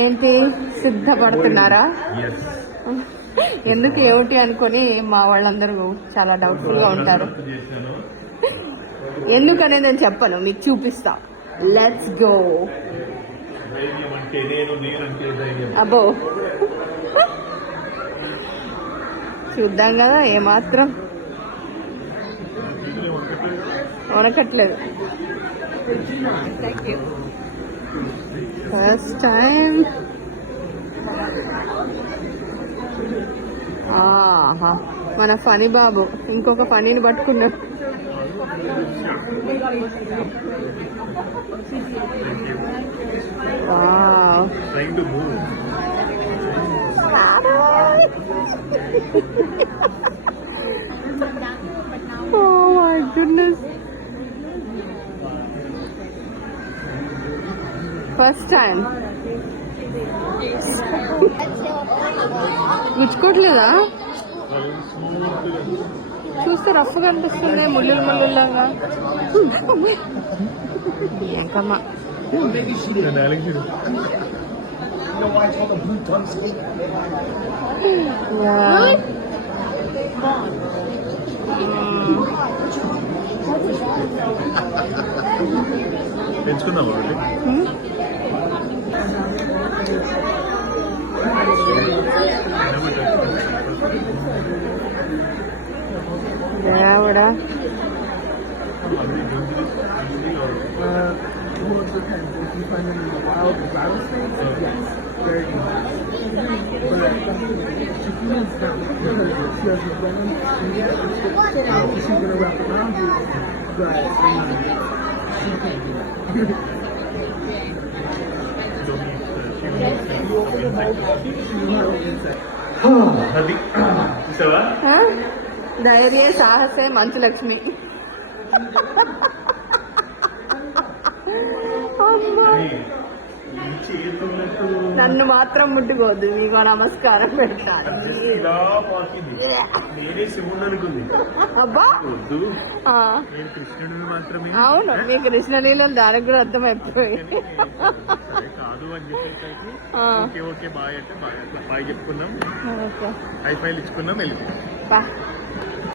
ఏంటి సిద్ధపడుతున్నారా? ఎందుకు ఏమిటి అనుకొని మా వాళ్ళందరూ చాలా డౌట్ఫుల్ గా ఉంటారు. ఎందుకనేది నేను చెప్పను, మీకు చూపిస్తా. Let's go. అబ్బో చూద్దాం కదా. ఏమాత్రం వనకట్లేదు. First time. మన ఫనీ బాబు ఇంకొక ఫనీని పట్టుకున్నాడు. Oh my goodness. First time. గుచ్చుకోవట్లేదా? చూస్తే రఫ్గా అనిపిస్తుంది, ముళ్ళులు ముళ్ళులాగా. ఏంకమ్మా పెంచుకుందామా? దేవుడా, ధైర్య సాహసే మంచు లక్ష్మి. నన్ను మాత్రం ముట్టుకోవద్దు, మీకు నమస్కారం పెడతాను. అబ్బా అవును, మీ కృష్ణ నీళ్ళు దానికి కూడా అర్థమైపోయి. కాదు అని చెప్పేసి ఓకే బాయ్ అంటే బాయ్ చెప్పుకున్నాం, హై ఫైల్ ఇచ్చుకున్నాం, వెళ్ళిపోయాం.